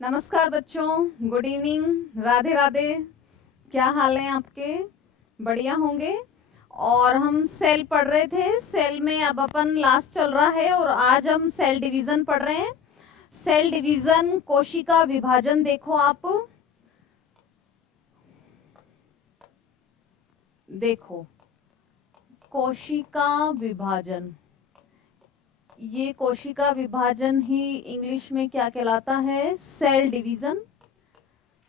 नमस्कार बच्चों, good evening, Radhe Radhe. क्या हाल है आपके? बढ़िया होंगे। और हम सेल पढ़ रहे थे। सेल में अब अपन लास्ट चल रहा है और आज हम सेल डिवीजन पढ़ रहे हैं। सेल डिवीजन, कोशिका विभाजन देखो आप। देखो, कोशिका विभाजन, ये कोशिका विभाजन ही इंग्लिश में क्या कहलाता है? Cell division.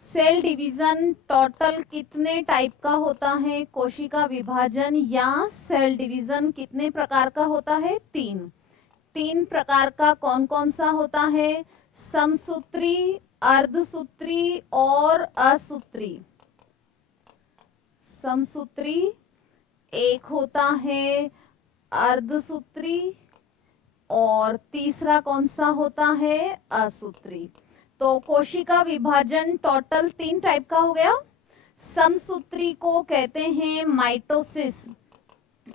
Cell division total कितने टाइप का होता है? कोशिका विभाजन या सेल डिवीजन कितने प्रकार का होता है? तीन प्रकार का। कौन कौन सा होता है? समसूत्री, अर्धसूत्री और असूत्री। समसूत्री एक होता है, अर्धसूत्री और तीसरा कौन सा होता है? असूत्री। तो कोशिका विभाजन टोटल 3 टाइप का हो गया। समसूत्री को कहते हैं माइटोसिस।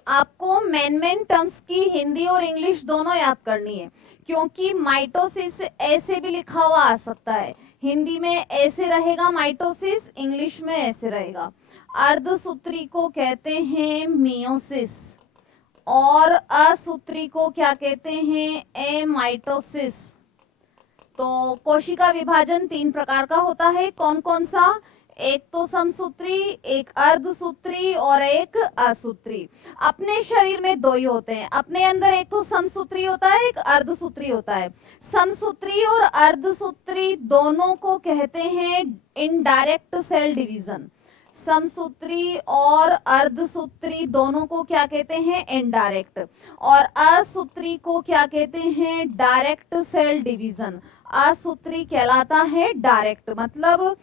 आपको मेन टर्म्स की हिंदी और इंग्लिश दोनों याद करनी है, क्योंकि माइटोसिस ऐसे भी लिखा हुआ आ सकता है। हिंदी में ऐसे रहेगा माइटोसिस, इंग्लिश में ऐसे रहेगा। अर्धसूत्री को कहते हैं मियोसिस और असूत्री को क्या कहते हैं? एमाइटोसिस। तो कोशिका विभाजन 3 प्रकार का होता है। कौन कौन सा? एक तो समसूत्री, एक अर्धसूत्री और एक असूत्री। अपने शरीर में 2 ही होते हैं अपने अंदर, एक तो समसूत्री होता है, एक अर्धसूत्री होता है। समसूत्री और अर्धसूत्री दोनों को कहते हैं इनडायरेक्ट सेल डिवीजन। समसूत्री और अर्धसूत्री दोनों को क्या कहते हैं? इनडायरेक्ट। और असूत्री को क्या कहते हैं? Direct cell division. असूत्री कहलाता है डायरेक्ट। मतलब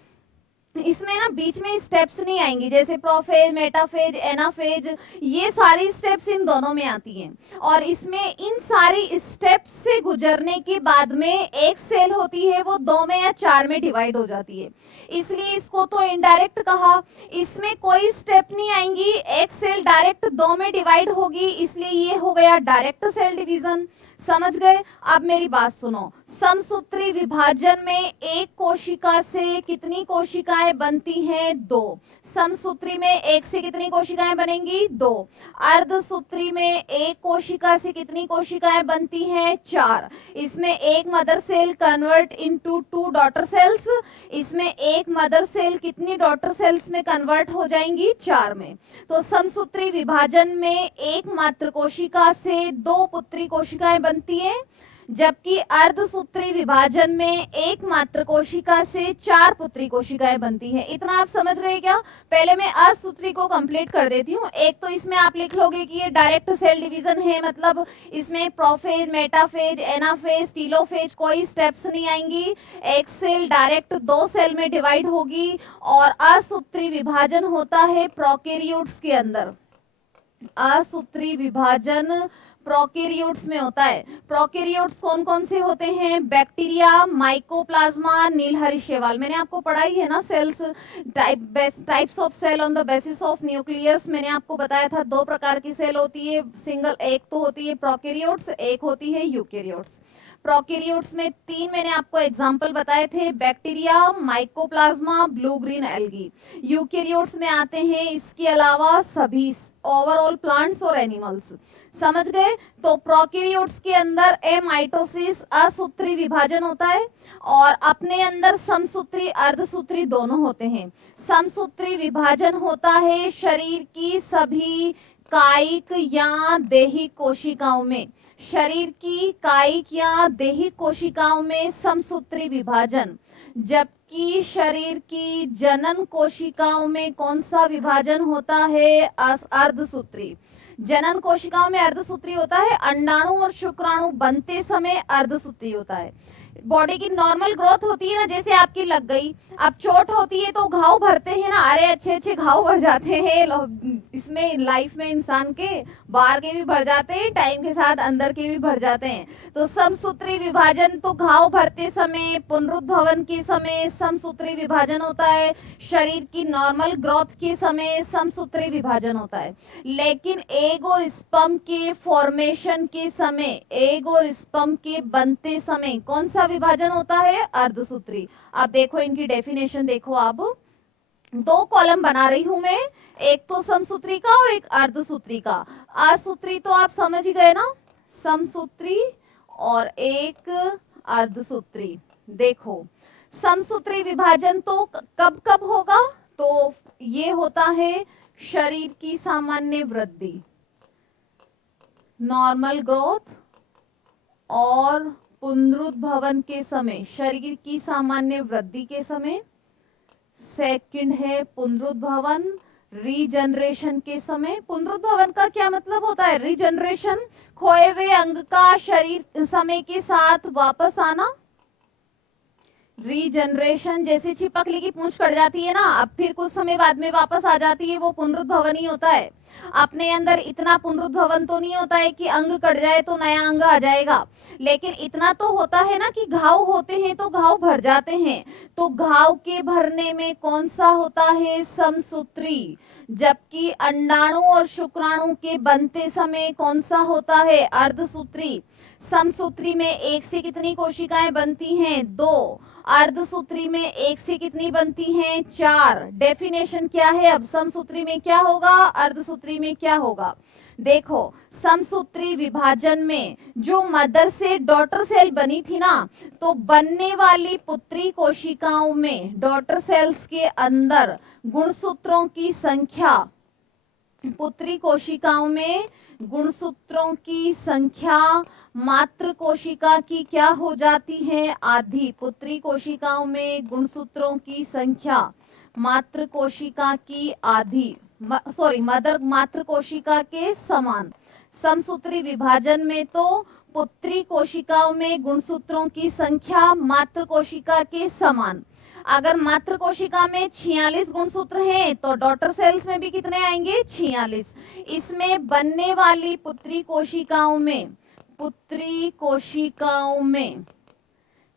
इसमें ना बीच में स्टेप्स नहीं आएंगी, जैसे प्रोफेज, मेटाफेज, एनाफेज, ये सारी स्टेप्स इन दोनों में आती हैं। और इसमें इन सारी स्टेप्स से गुजरने के बाद में एक सेल होती है, वो 2 में या 4 में डिवाइड हो जाती है, इसलिए इसको तो इनडायरेक्ट कहा। इसमें कोई स्टेप नहीं आएंगी, एक सेल डायरेक्ट 2 में डिवाइड होगी, इसलिए ये हो गया डायरेक्ट सेल डिवीजन। समझ गए? अब मेरी बात सुनो। समसूत्री विभाजन में एक कोशिका से कितनी कोशिकाएं बनती हैं? 2। समसूत्री में एक से कितनी कोशिकाएं बनेंगी? 2। अर्धसूत्री में एक कोशिका से कितनी कोशिकाएं बनती हैं? 4। इसमें एक mother cell convert into 2 daughter cells. इसमें एक मदर सेल कितनी डॉटर सेल्स में कन्वर्ट हो जाएंगी? 4 में। तो समसूत्री विभाजन में एक मात्र कोशिका से 2 पुत्री कोशिकाएं बनती हैं, जबकि अर्धसूत्री विभाजन में एक मात्र कोशिका से 4 पुत्री कोशिकाएं बनती हैं। इतना आप समझ गए क्या? पहले मैं असूत्री को कंप्लीट कर देती हूँ। एक तो इसमें आप लिख लोगे कि ये डायरेक्ट सेल डिवीजन है, मतलब इसमें प्रोफेज, मेटाफेज, एनाफेज, टीलोफेज कोई स्टेप्स नहीं आएंगी। एक सेल डायरेक्ट 2 सेल में डिवाइड होगी। और असूत्री विभाजन होता है प्रोकैरियोट्स के अंदर। असूत्री विभाजन प्रोकैरियोट्स में होता है। प्रोकैरियोट्स कौन कौन से होते हैं? बैक्टीरिया, माइकोप्लाज्मा, नीलहरी शैवाल। मैंने आपको पढ़ाई है ना, cells types of cell on the basis of nucleus. मैंने आपको बताया था 2 प्रकार की सेल होती है सिंगल। एक तो होती है प्रोकैरियोट्स, एक होती है यूकैरियोट्स। प्रोकैरियोट्स में 3 मैंने आपको एग्जांपल बताए थे, bacteria, mycoplasma, blue green algae. Eukaryotes में आते हैं इसके अलावा सभी ओवरऑल प्लांट्स और एनिमल्स। समझ गए? तो प्रोकैरियोट्स के अंदर एमाइटोसिस, असूत्री विभाजन होता है, और अपने अंदर समसूत्री, अर्धसूत्री दोनों होते हैं। समसूत्री विभाजन होता है शरीर की सभी कायिक या दैहिक कोशिकाओं में। शरीर की कायिक या दैहिक कोशिकाओं में समसूत्री विभाजन। जबकि शरीर की जनन कोशिकाओं में कौन सा विभाजन होता है? अर्धसूत्री। जनन कोशिकाओं में अर्धसूत्री होता है। अंडाणु और शुक्राणु बनते समय अर्धसूत्री होता है। बॉडी की नॉर्मल ग्रोथ होती है ना, जैसे आपकी लग गई, अब चोट होती है तो घाव भरते हैं ना, अरे अच्छे अच्छे घाव भर जाते हैं, इसमें लाइफ में इंसान के बाहर के भी भर जाते हैं, टाइम के साथ अंदर के भी भर जाते हैं। तो समसूत्री विभाजन तो घाव भरते समय, पुनरुद्भवन के समय समसूत्री विभाजन होता है। शरीर की नॉर्मल ग्रोथ के समय समसूत्री विभाजन होता है। लेकिन एग और स्पर्म के फॉर्मेशन के समय, एग और स्पर्म के बनते समय कौन सा विभाजन होता है? अर्धसूत्री। अब देखो इनकी डेफिनेशन देखो। अब दो कॉलम बना रही हूं मैं, एक तो समसूत्री का और एक अर्धसूत्री का। असूत्री तो आप समझ ही गए ना, समसूत्री और एक अर्धसूत्री। देखो समसूत्री विभाजन तो कब कब होगा? तो ये होता है शरीर की सामान्य वृद्धि, नॉर्मल ग्रोथ, और पुनरुद्भवन के समय, शरीर की सामान्य वृद्धि के समय। सेकंड है पुनरुद्भवन, रीजनरेशन के समय। पुनरुद्भवन का क्या मतलब होता है? रीजनरेशन, खोए हुए अंग का शरीर समय के साथ वापस आना। रीजनरेशन जैसे छिपकली की पूंछ कट जाती है ना, अब फिर कुछ समय बाद में वापस आ जाती है, वो पुनरुद्भवन ही होता है। अपने अंदर इतना पुनरुद्भवन तो नहीं होता है कि अंग कट जाए तो नया अंग आ जाएगा, लेकिन इतना तो होता है ना कि घाव होते हैं तो घाव भर जाते हैं। तो घाव के भरने में कौन सा होता है? समसूत्री। जबकि अंडाणु और शुक्राणु के बनते समय कौन सा होता है? अर्धसूत्री। समसूत्री में एक से कितनी कोशिकाएं बनती हैं? 2। अर्धसूत्री में एक से कितनी बनती हैं? 4। डेफिनेशन क्या है? अब समसूत्री में क्या होगा, अर्धसूत्री में क्या होगा? देखो समसूत्री विभाजन में जो मदर से डॉटर सेल बनी थी ना, तो बनने वाली पुत्री कोशिकाओं में, डॉटर सेल्स के अंदर गुणसूत्रों की संख्या, पुत्री कोशिकाओं में गुणसूत्रों की संख्या मात्र कोशिका की क्या हो जाती है? आधी। पुत्री कोशिकाओं में गुणसूत्रों की संख्या मात्र कोशिका की आधी, सॉरी मदर मात्र कोशिका के समान। समसूत्री विभाजन में तो पुत्री कोशिकाओं में गुणसूत्रों की संख्या मात्र कोशिका के समान। अगर मात्र कोशिका में 46 गुणसूत्र हैं तो डॉटर सेल्स में भी कितने आएंगे? 46। इसमें बनने वाली पुत्री कोशिकाओं में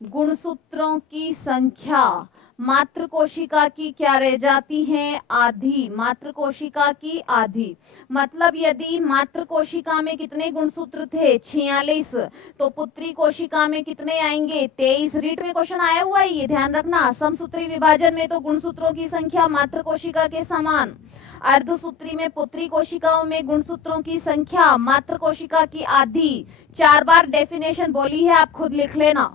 गुणसूत्रों की संख्या मात्र कोशिका की क्या रह जाती है? आधी। मात्र कोशिका की आधी। मतलब यदि मात्र कोशिका में कितने गुणसूत्र थे? 46, तो पुत्री कोशिका में कितने आएंगे? 23। रीट में क्वेश्चन आया हुआ है, ये ध्यान रखना। समसूत्री विभाजन में तो गुणसूत्रों की संख्या मात्र कोशिका के समान, अर्धसूत्री में पुत्री कोशिकाओं में गुणसूत्रों की संख्या मात्र कोशिका की आधी। 4 बार डेफिनेशन बोली है, आप खुद लिख लेना।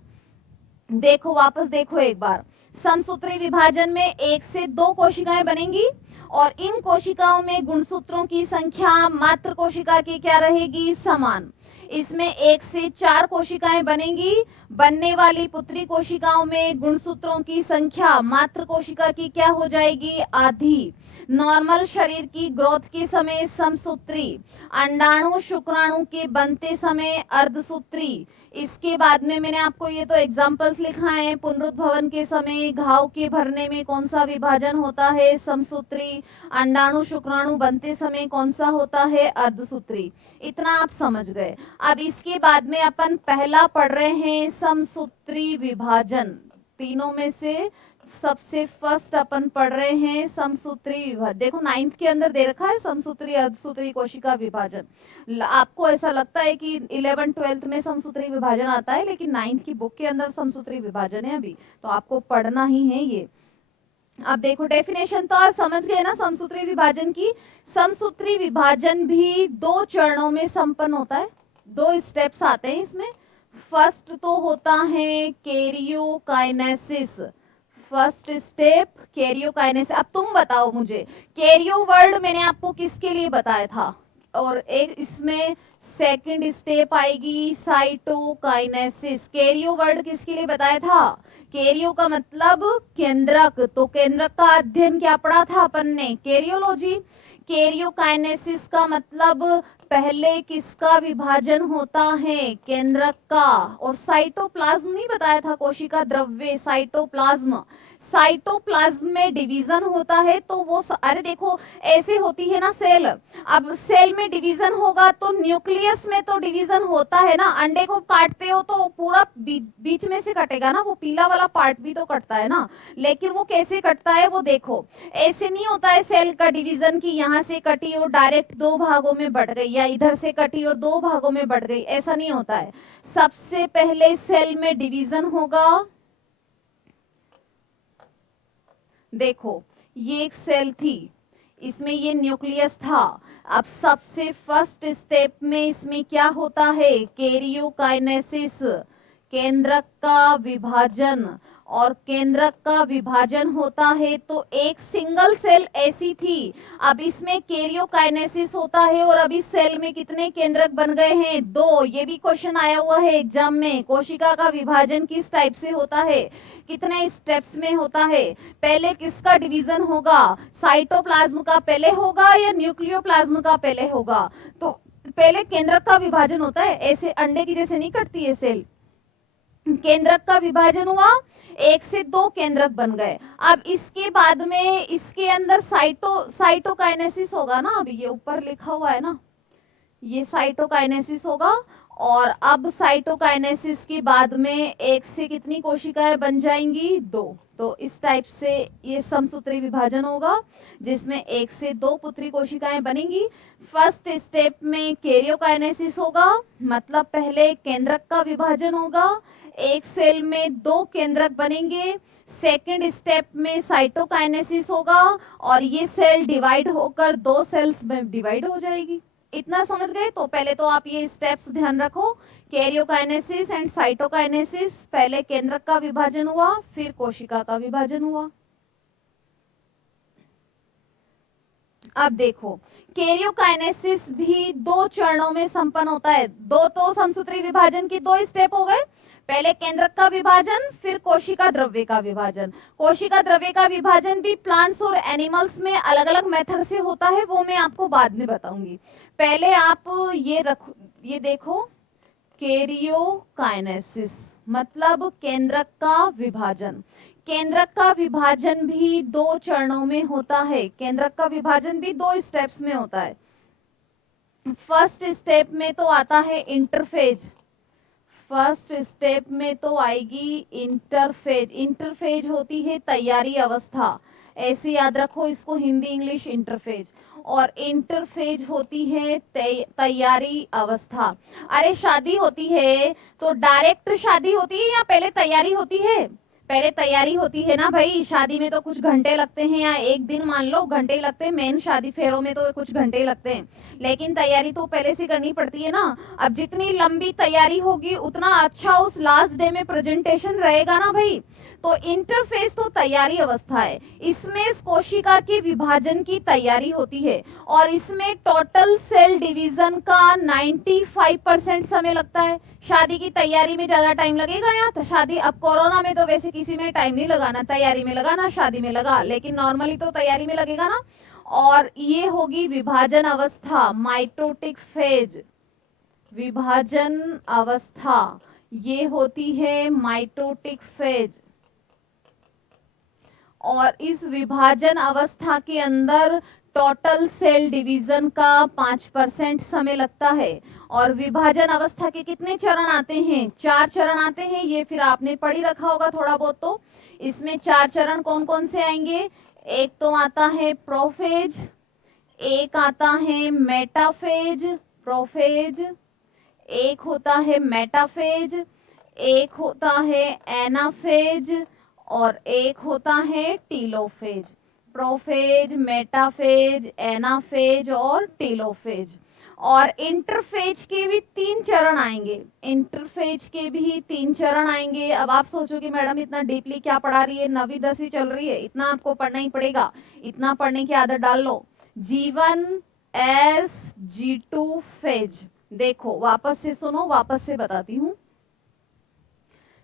देखो वापस देखो एक बार। समसूत्री विभाजन में 1 से 2 कोशिकाएं बनेंगी और इन कोशिकाओं में गुणसूत्रों की संख्या मात्र कोशिका की क्या रहेगी? समान। इसमें 1 से 4 कोशिकाएं बनेंगी, बनने वाली पुत्री कोशिकाओं में गुणसूत्रों की संख्या मात्र कोशिका की क्या हो जाएगी? आधी। नॉर्मल शरीर की ग्रोथ के समय समसूत्री, अंडाणु शुक्राणु के बनते समय अर्धसूत्री। इसके बाद में मैंने आपको ये तो एग्जांपल्स लिखाए हैं। पुनरुद्भवन के समय घाव के भरने में कौन सा विभाजन होता है? समसूत्री। अंडाणु शुक्राणु बनते समय कौन सा होता है? अर्धसूत्री। इतना आप समझ गए। अब इसके बाद में अपन पहला पढ़ रहे हैं समसूत्री विभाजन। तीनों में से सबसे फर्स्ट अपन पढ़ रहे हैं समसूत्री विभाजन। देखो 9th के अंदर दे रखा है समसूत्री अर्धसूत्री कोशिका विभाजन। आपको ऐसा लगता है कि 11th 12th में समसूत्री विभाजन आता है, लेकिन 9th की बुक के अंदर समसूत्री विभाजन है अभी, तो आपको पढ़ना ही है ये। अब देखो डेफिनेशन तो आप समझ गए ना समसूत्री विभाजन की। समसूत्री विभाजन भी 2 चरणों में संपन्न होता है, 2 स्टेप्स आते हैं इसमें। फर्स्ट तो होता है कैरियोकाइनेसिस। First step karyokinesis. अब तुम बताओ मुझे, कैरियो वर्ड मैंने आपको किसके लिए बताया था? और एक इसमें सेकंड स्टेप आएगी साइटोकाइनेसिस। कैरियो वर्ड किसके लिए बताया था? कैरियो का मतलब केंद्रक, तो केंद्रक का अध्ययन क्या पढ़ा था अपन ने? कैरियोलॉजी। कैरियोकाइनेसिस का मतलब पहले किसका विभाजन होता है? केंद्रक का। और साइटोप्लाज्म नहीं बताया था? कोशिका द्रव्य, साइटोप्लाज्म। साइटोप्लाज्म में डिवीजन होता है तो वो अरे देखो ऐसे होती है ना सेल, अब सेल में डिवीजन होगा तो न्यूक्लियस में तो डिवीजन होता है ना, अंडे को काटते हो तो पूरा बीच में से कटेगा ना, वो पीला वाला पार्ट भी तो कटता है ना, लेकिन वो कैसे कटता है वो देखो, ऐसे नहीं होता है सेल का डिवीजन की यहाँ से कटी और डायरेक्ट दो भागों में बढ़ गई या इधर से कटी और दो भागों में बढ़ गई, ऐसा नहीं होता है। सबसे पहले सेल में डिवीजन होगा, देखो ये एक सेल थी, इसमें ये न्यूक्लियस था, अब सबसे फर्स्ट स्टेप में इसमें क्या होता है, कैरियोकाइनेसिस, केंद्रक का विभाजन, और केंद्रक का विभाजन होता है तो एक सिंगल सेल ऐसी थी, अब इसमें कैरियोकाइनेसिस होता है और अभी सेल में कितने केंद्रक बन गए हैं, 2, ये भी क्वेश्चन आया हुआ है एग्जाम में, कोशिका का विभाजन किस टाइप से होता है, कितने स्टेप्स में होता है, पहले किसका डिवीजन होगा, साइटोप्लाज्म का पहले होगा या न्यूक्लियोप्लाज्म का पहले होगा, तो पहले केंद्रक का विभाजन होता है, ऐसे अंडे की जैसे नहीं कटती है सेल, केंद्रक का विभाजन हुआ, 1 से 2 केंद्रक बन गए, अब इसके बाद में इसके अंदर साइटोकाइनेसिस होगा ना, अभी ये ऊपर लिखा हुआ है ना, ये साइटोकाइनेसिस होगा, और अब साइटोकाइनेसिस के बाद में 1 से कितनी कोशिकाएं बन जाएंगी, 2, तो इस टाइप से ये समसूत्री विभाजन होगा जिसमें 1 से 2 पुत्री कोशिकाएं बनेंगी। फर्स्ट स्टेप में कैरियोकाइनेसिस होगा, मतलब पहले केंद्रक का विभाजन होगा, एक सेल में 2 केंद्रक बनेंगे, सेकेंड स्टेप में साइटोकाइनेसिस होगा और ये सेल डिवाइड होकर 2 सेल्स में डिवाइड हो जाएगी। इतना समझ गए, तो पहले तो आप ये स्टेप्स ध्यान रखो, कैरियोकाइनेसिस एंड साइटोकाइनेसिस, पहले केंद्रक का विभाजन हुआ फिर कोशिका का विभाजन हुआ। अब देखो कैरियोकाइनेसिस भी 2 चरणों में संपन्न होता है, 2 तो समसूत्री विभाजन की 2 स्टेप हो गए, पहले केंद्रक का विभाजन फिर कोशिका द्रव्य का विभाजन। कोशिका द्रव्य का विभाजन भी प्लांट्स और एनिमल्स में अलग अलग मेथड से होता है, वो मैं आपको बाद में बताऊंगी। पहले आप ये देखो कैरियोकाइनेसिस मतलब केंद्रक का विभाजन। केंद्रक का विभाजन भी 2 चरणों में होता है, केंद्रक का विभाजन भी 2 स्टेप्स में होता है। फर्स्ट स्टेप में तो आता है इंटरफेज, फर्स्ट स्टेप में तो आएगी इंटरफेज, इंटरफेज होती है तैयारी अवस्था, ऐसे याद रखो इसको, हिंदी इंग्लिश इंटरफेज, और इंटरफेज होती है तैयारी अवस्था। अरे शादी होती है तो डायरेक्ट शादी होती है या पहले तैयारी होती है, पहले तैयारी होती है ना भाई, शादी में तो कुछ घंटे लगते हैं या एक दिन मान लो घंटे लगते हैं, मेन शादी फेरों में तो कुछ घंटे लगते हैं, लेकिन तैयारी तो पहले से करनी पड़ती है ना। अब जितनी लंबी तैयारी होगी उतना अच्छा उस लास्ट डे में प्रेजेंटेशन रहेगा ना भाई। तो इंटरफेस तो तैयारी अवस्था है, इसमें कोशिका के विभाजन की तैयारी होती है और इसमें टोटल सेल डिवीजन का 95% समय लगता है। शादी की तैयारी में ज्यादा टाइम लगेगा या तो शादी, अब कोरोना में तो वैसे किसी में टाइम नहीं लगाना, तैयारी में लगा ना शादी में लगा, लेकिन नॉर्मली तो तैयारी में लगेगा ना। और ये होगी विभाजन अवस्था, माइटोटिक फेज, विभाजन अवस्था ये होती है माइटोटिक फेज। और इस विभाजन अवस्था के अंदर टोटल सेल डिवीजन का 5% समय लगता है। और विभाजन अवस्था के कितने चरण आते हैं, 4 चरण आते हैं, ये फिर आपने पढ़ी रखा होगा थोड़ा बहुत। तो इसमें 4 चरण कौन कौन से आएंगे, एक तो आता है प्रोफेज, एक आता है मेटाफेज, प्रोफेज, एक होता है मेटाफेज, एक होता है एनाफेज और एक होता है टीलोफेज। प्रोफेज, मेटाफेज, एनाफेज और टीलोफेज। और इंटरफेज के भी 3 चरण आएंगे, इंटरफेज के भी 3 चरण आएंगे। अब आप सोचोगे मैडम इतना डीपली क्या पढ़ा रही है, 9वीं 10वीं चल रही है, इतना आपको पढ़ना ही पड़ेगा, इतना पढ़ने की आदत डाल लो। G1 S G2 फेज, देखो वापस से सुनो, वापस से बताती हूँ।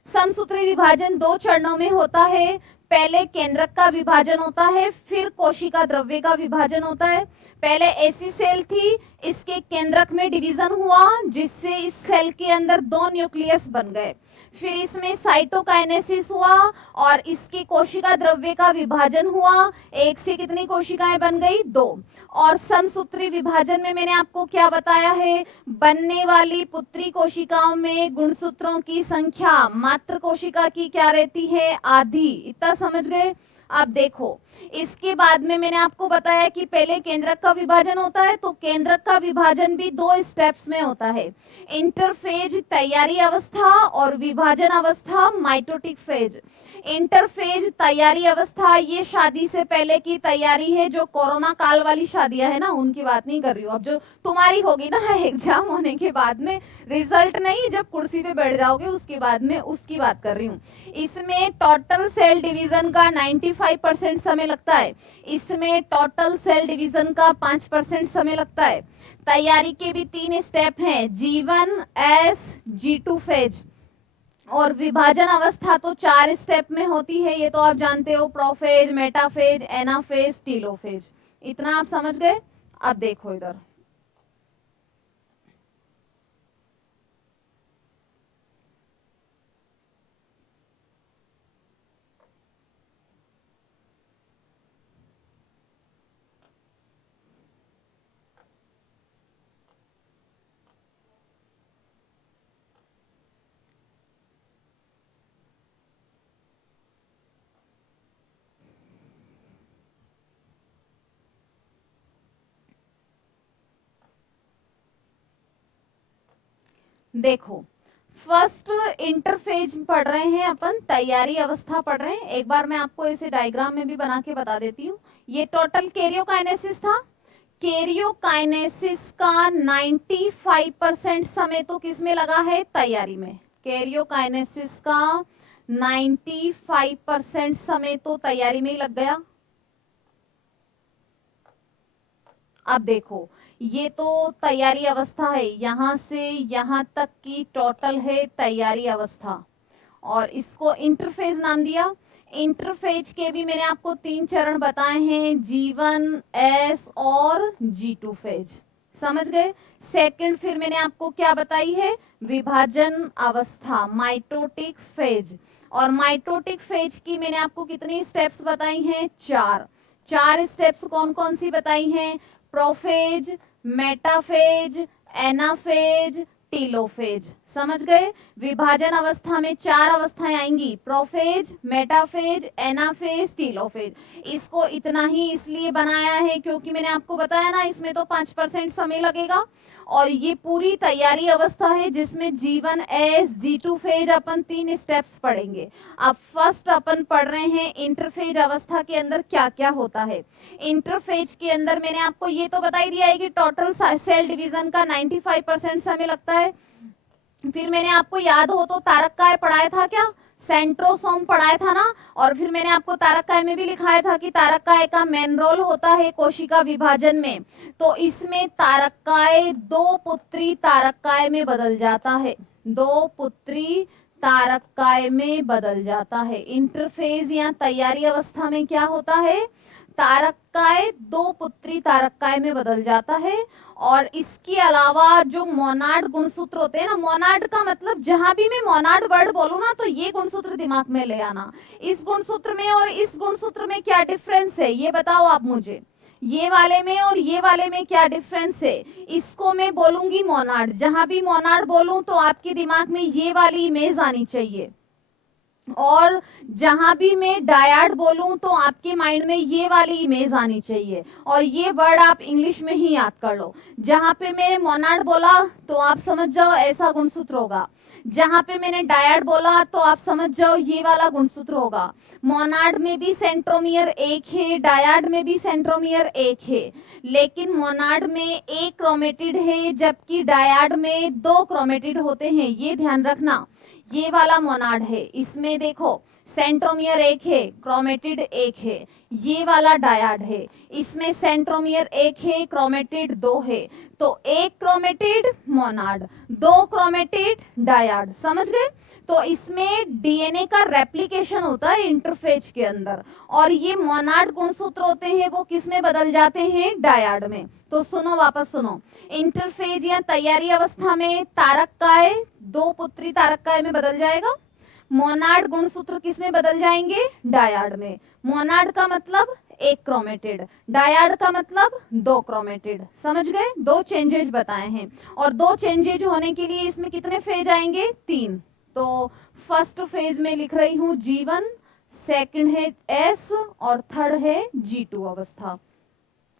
समसूत्री विभाजन 2 चरणों में होता है, पहले केंद्रक का विभाजन होता है फिर कोशिका द्रव्य का विभाजन होता है। पहले ऐसी सेल थी, इसके केंद्रक में डिवीजन हुआ जिससे इस सेल के अंदर 2 न्यूक्लियस बन गए। फिर इसमें साइटोकाइनेसिस हुआ और इसकी कोशिका द्रव्य का विभाजन हुआ। एक से कितनी कोशिकाएं बन गई? 2। और समसूत्री विभाजन में मैंने आपको क्या बताया है? बनने वाली पुत्री कोशिकाओं में गुणसूत्रों की संख्या मात्र कोशिका की क्या रहती है? आधी। इतना समझ गए? अब देखो, इसके बाद में मैंने आपको बताया कि पहले केंद्रक का विभाजन होता है, तो केंद्रक का विभाजन भी 2 स्टेप्स में होता है। इंटरफेज तैयारी अवस्था और विभाजन अवस्था माइटोटिक फेज। इंटरफेज तैयारी अवस्था ये शादी से पहले की तैयारी है, जो कोरोना काल वाली शादियां है ना, उनकी बात नहीं कर रही हूँ। अब जो तुम्हारी होगी ना एग्जाम होने के बाद में, रिजल्ट नहीं, जब कुर्सी पे बैठ जाओगे उसके बाद में, उसकी बात कर रही हूँ। इसमें टोटल सेल डिवीजन का 95% समय लगता है, इसमें टोटल सेल डिवीजन का 5% समय लगता है। तैयारी के भी 3 स्टेप हैं, G1, S, G2 फेज। और विभाजन अवस्था तो 4 स्टेप में होती है, ये तो आप जानते हो, प्रोफेज, मेटाफेज, एनाफेज, टीलोफेज। इतना आप समझ गए? अब देखो इधर, देखो फर्स्ट इंटरफेज पढ़ रहे हैं अपन, तैयारी अवस्था पढ़ रहे हैं। एक बार मैं आपको इसे डायग्राम में भी बना के बता देती हूँ। ये टोटल कैरियोकाइनेसिस था। कैरियोकाइनेसिस का 95% समय तो किस में लगा है? तैयारी में। कैरियोकाइनेसिस का 95% समय तो तैयारी में ही लग गया। अब देखो, ये तो तैयारी अवस्था है, यहां से यहां तक की टोटल है तैयारी अवस्था, और इसको इंटरफेज नाम दिया। इंटरफेज के भी मैंने आपको 3 चरण बताए हैं, G1, S और G2 फेज। समझ गए? सेकंड फिर मैंने आपको क्या बताई है? विभाजन अवस्था, माइटोटिक फेज। और माइटोटिक फेज की मैंने आपको कितनी स्टेप्स बताई हैं? 4। 4 स्टेप्स कौन कौन सी बताई हैं? Prophase, metaphase, anaphase, telophase. समझ गए? विभाजन अवस्था में 4 अवस्थाएं आएंगी, प्रोफेज, मेटाफेज, एनाफेज, टीलोफेज। इसको इतना ही इसलिए बनाया है क्योंकि मैंने आपको बताया ना, इसमें तो 5% समय लगेगा। और ये पूरी तैयारी अवस्था है जिसमें G1, S, G2 फेज अपन 3 स्टेप्स पढ़ेंगे। अब फर्स्ट अपन पढ़ रहे हैं इंटरफेज अवस्था के अंदर क्या क्या होता है। इंटरफेज के अंदर मैंने आपको ये तो बता ही दिया है कि टोटल सेल डिवीजन का 95% समय लगता है। फिर मैंने आपको याद हो तो तारक काय पढ़ाया था क्या? सेंट्रोसोम पढ़ाया था ना। और फिर मैंने आपको तारक काय में भी लिखाया था कि तारक काय का मेन रोल होता है कोशिका विभाजन में। तो इसमें तारक काय 2 पुत्री तारक काय में बदल जाता है, 2 पुत्री तारक काय में बदल जाता है। इंटरफेज या तैयारी अवस्था में क्या होता है? तारक काय 2 पुत्री तारक काय में बदल जाता है। और इसके अलावा जो मोनाड गुणसूत्र होते हैं ना, मोनाड का मतलब, जहां भी मैं मोनाड वर्ड बोलूं ना, तो ये गुणसूत्र दिमाग में ले आना। इस गुणसूत्र में और इस गुणसूत्र में क्या डिफरेंस है, ये बताओ आप मुझे। ये वाले में और ये वाले में क्या डिफरेंस है? इसको मैं बोलूंगी मोनाड, जहां भी मोनाड बोलूं तो आपके दिमाग में ये वाली इमेज आनी चाहिए। और जहां भी मैं डायड बोलूं तो आपके माइंड में ये वाली इमेज आनी चाहिए। और ये वर्ड आप इंग्लिश में ही याद कर लो। जहां पे मैंने मोनाड बोला तो आप समझ जाओ ऐसा गुणसूत्र होगा, जहां पे मैंने डायड बोला तो आप समझ जाओ ये वाला गुणसूत्र होगा। मोनाड में भी सेंट्रोमियर एक है, डायड में भी सेंट्रोमियर एक है, लेकिन मोनाड में एक क्रोमेटिड है जबकि डायड में 2 क्रोमेटिड होते हैं। ये ध्यान रखना। ये वाला मोनाड है, इसमें देखो सेंट्रोमियर एक है, क्रोमेटिड एक है, ये वाला डायड है, इसमें सेंट्रोमियर एक है, क्रोमेटिड दो है, तो एक क्रोमेटिड मोनाड, दो क्रोमेटिड डायड, समझ गए। तो इसमें डीएनए का रेप्लिकेशन होता है इंटरफेज के अंदर, और ये मोनाड गुणसूत्र होते हैं वो किस में बदल जाते हैं, डायड में। तो सुनो, वापस सुनो, इंटरफेज या तैयारी अवस्था में तारककाय दो पुत्री तारककाय में बदल जाएगा, मोनाड गुणसूत्र किस में बदल जाएंगे, डायड में। मोनाड का मतलब एक क्रोमेटिड, डायड का मतलब दो क्रोमेटिड, समझ गए। दो चेंजेज बताए हैं, और दो चेंजेज होने के लिए इसमें कितने फेज आएंगे, तीन। तो फर्स्ट फेज में लिख रही हूं G1, सेकंड है S और थर्ड है G2 अवस्था।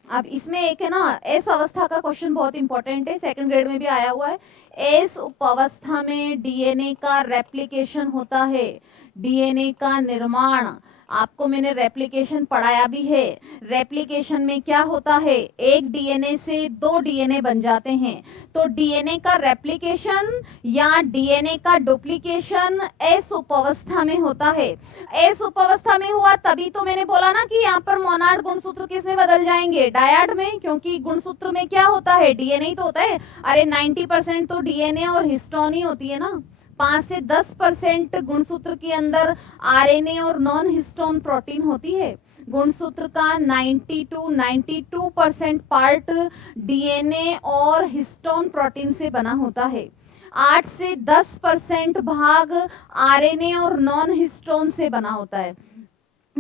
अब इसमें एक है ना एस अवस्था का क्वेश्चन बहुत इंपॉर्टेंट है, सेकंड ग्रेड में भी आया हुआ है। एस उपावस्था में डीएनए का रेप्लिकेशन होता है, डीएनए का निर्माण। आपको मैंने रेप्लिकेशन पढ़ाया भी है। रेप्लिकेशन में क्या होता है, एक डीएनए से दो डीएनए बन जाते हैं, तो डीएनए का रेप्लिकेशन या डीएनए का डुप्लीकेशन एस उपावस्था में होता है। एस उपावस्था में हुआ तभी तो मैंने बोला ना कि यहाँ पर मोनाड गुणसूत्र किस में बदल जाएंगे, डायड में, क्योंकि गुणसूत्र में क्या होता है, डीएनए तो होता है। अरे 90% तो डीएनए और हिस्टोन ही होती है ना, 5 से 10% गुणसूत्र के अंदर आरएनए और नॉन हिस्टोन प्रोटीन होती है। गुणसूत्र का 90 to 92% पार्ट डीएनए और हिस्टोन प्रोटीन से बना होता है, 8 से 10% भाग आरएनए और नॉन हिस्टोन से बना होता है।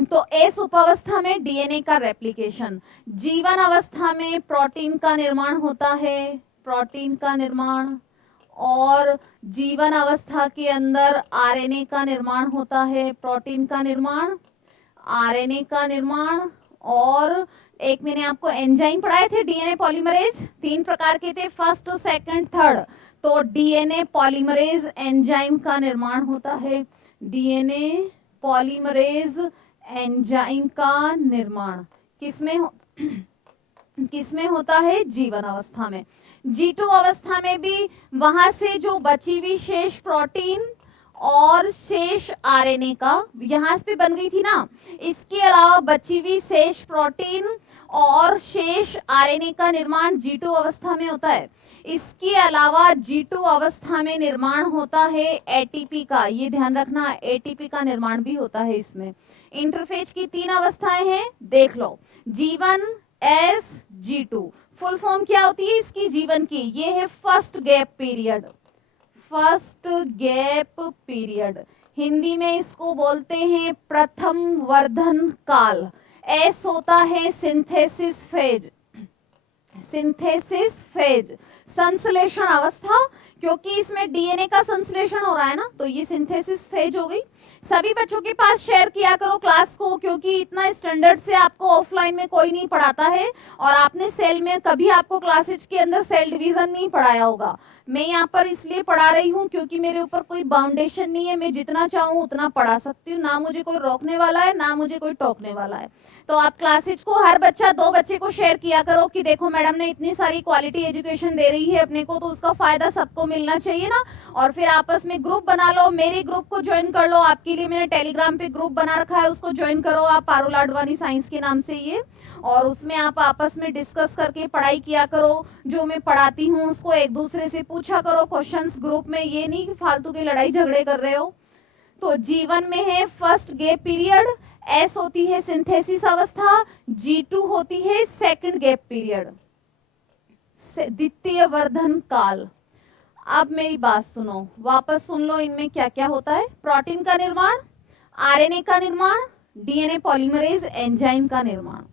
तो एस उपावस्था में डीएनए का रेप्लिकेशन, जीवन अवस्था में प्रोटीन का निर्माण होता है, प्रोटीन का निर्माण, और जीवन अवस्था के अंदर आरएनए का निर्माण होता है, प्रोटीन का निर्माण, आरएनए का निर्माण, और एक मैंने आपको एंजाइम पढ़ाए थे डीएनए पॉलीमरेज, 3 प्रकार के थे, फर्स्ट, सेकंड, थर्ड। तो डीएनए पॉलीमरेज एंजाइम का निर्माण होता है, डीएनए पॉलीमरेज एंजाइम का निर्माण किसमें होता है, जीवन अवस्था में। G2 अवस्था में भी वहां से जो बची हुई शेष प्रोटीन और शेष आरएनए का, यहां पे बन गई थी ना, इसके अलावा बची हुई शेष प्रोटीन और शेष आरएनए का निर्माण G2 अवस्था में होता है। इसके अलावा G2 अवस्था में निर्माण होता है एटीपी का, ये ध्यान रखना, एटीपी का निर्माण भी होता है इसमें। इंटरफेज की 3 अवस्थाएं हैं, देख लो, G1, S, G2। Full form क्या होती है इसकी, जीवन की, ये है first gap period, first gap period. Hindi में इसको बोलते हैं प्रथम वर्धन काल। एस होता है सिंथेसिस फेज, सिंथेसिस फेज, संश्लेषण अवस्था, क्योंकि इसमें डीएनए का संश्लेषण हो रहा है ना, तो ये सिंथेसिस फेज हो गई। सभी बच्चों के पास शेयर किया करो क्लास को, क्योंकि इतना स्टैंडर्ड से आपको ऑफलाइन में कोई नहीं पढ़ाता है, और आपने सेल में कभी आपको क्लासेज के अंदर सेल डिवीजन नहीं पढ़ाया होगा। मैं यहाँ पर इसलिए पढ़ा रही हूँ क्योंकि मेरे ऊपर कोई बाउंडेशन नहीं है, मैं जितना चाहूँ उतना पढ़ा सकती हूँ, ना मुझे कोई रोकने वाला है ना मुझे कोई टोकने वाला है। तो आप क्लासेज को हर बच्चा 2 बच्चे को शेयर किया करो कि देखो मैडम ने इतनी सारी क्वालिटी एजुकेशन दे रही है अपने को, तो उसका फायदा सबको मिलना चाहिए ना। और फिर आपस में ग्रुप बना लो, मेरे ग्रुप को ज्वाइन कर लो, आपके लिए मैंने टेलीग्राम पे ग्रुप बना रखा है, उसको ज्वाइन करो आप, पारुल आडवाणी साइंस के नाम से ये, और उसमें आप आपस में डिस्कस करके पढ़ाई किया करो। जो मैं पढ़ाती हूँ उसको एक दूसरे से पूछा करो क्वेश्चंस ग्रुप में, ये नहीं कि फालतू के लड़ाई झगड़े कर रहे हो। तो जीवन में है फर्स्ट गैप पीरियड, एस होती है सिंथेसिस अवस्था, G2 होती है सेकंड गैप पीरियड, द्वितीय वर्धन काल। अब मेरी बात सुनो, वापस सुन लो, इनमें क्या क्या होता है, प्रोटीन का निर्माण, आरएनए का निर्माण, डीएनए पॉलीमरेज एंजाइम का निर्माण।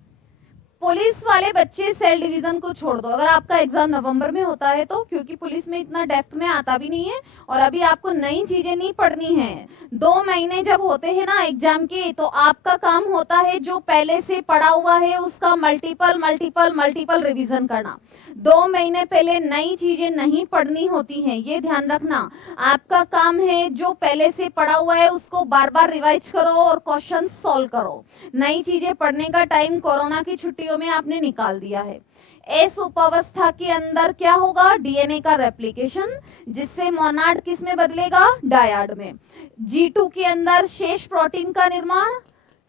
पुलिस वाले बच्चे सेल डिवीजन को छोड़ दो, अगर आपका एग्जाम नवंबर में होता है तो, क्योंकि पुलिस में इतना डेप्थ में आता भी नहीं है, और अभी आपको नई चीजें नहीं पढ़नी है। 2 महीने जब होते हैं ना एग्जाम के, तो आपका काम होता है जो पहले से पढ़ा हुआ है उसका मल्टीपल मल्टीपल मल्टीपल रिवीजन करना। 2 महीने पहले नई चीजें नहीं पढ़नी होती हैं, ये ध्यान रखना। आपका काम है जो पहले से पढ़ा हुआ है उसको बार बार रिवाइज करो और क्वेश्चन सॉल्व करो। नई चीजें पढ़ने का टाइम कोरोना की छुट्टियों में आपने निकाल दिया है। एस उपावस्था के अंदर क्या होगा, डीएनए का रेप्लिकेशन, जिससे मोनाड किस में बदलेगा, डायड में। G2 के अंदर शेष प्रोटीन का निर्माण,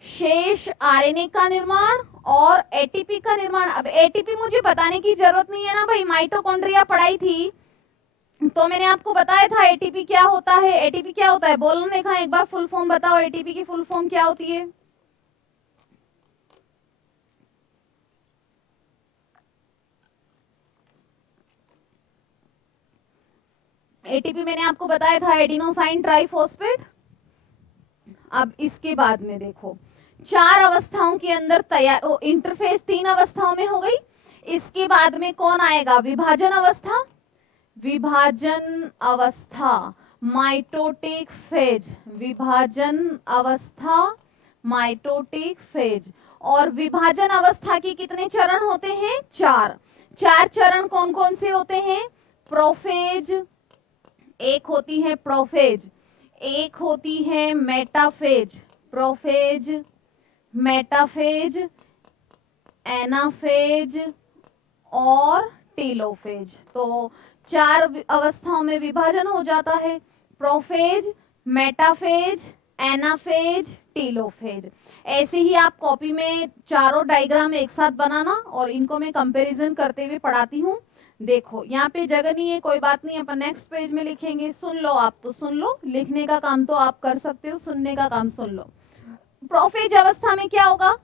शेष आरएनए का निर्माण और एटीपी का निर्माण। अब एटीपी मुझे बताने की जरूरत नहीं है ना भाई, माइटोकॉन्ड्रिया पढ़ाई थी तो मैंने आपको बताया था एटीपी क्या होता है। एटीपी क्या होता है बोलो देखा एक बार, फुल फॉर्म बताओ, एटीपी की फुल फॉर्म क्या होती है? एटीपी मैंने आपको बताया था एडिनोसाइन ट्राइफॉस्फेट। अब इसके बाद में देखो 4 अवस्थाओं के अंदर तैयार, इंटरफेस 3 अवस्थाओं में हो गई। इसके बाद में कौन आएगा? विभाजन अवस्था। विभाजन अवस्था माइटोटिक फेज, विभाजन अवस्था माइटोटिक फेज। और विभाजन अवस्था के कितने चरण होते हैं? 4। 4 चरण कौन कौन से होते हैं? प्रोफेज, एक होती है प्रोफेज, एक होती है मेटाफेज, प्रोफेज, मेटाफेज, एनाफेज और टेलोफेज। तो 4 अवस्थाओं में विभाजन हो जाता है, प्रोफेज, मेटाफेज, एनाफेज, टेलोफेज। ऐसे ही आप कॉपी में चारों डायग्राम एक साथ बनाना और इनको मैं कंपैरिजन करते हुए पढ़ाती हूँ। देखो यहाँ पे जगह नहीं है, कोई बात नहीं, अपन नेक्स्ट पेज में लिखेंगे। सुन लो, आप तो सुन लो, लिखने का काम तो आप कर सकते हो, सुनने का काम सुन लो। प्रोफेज अवस्था में क्या होगा?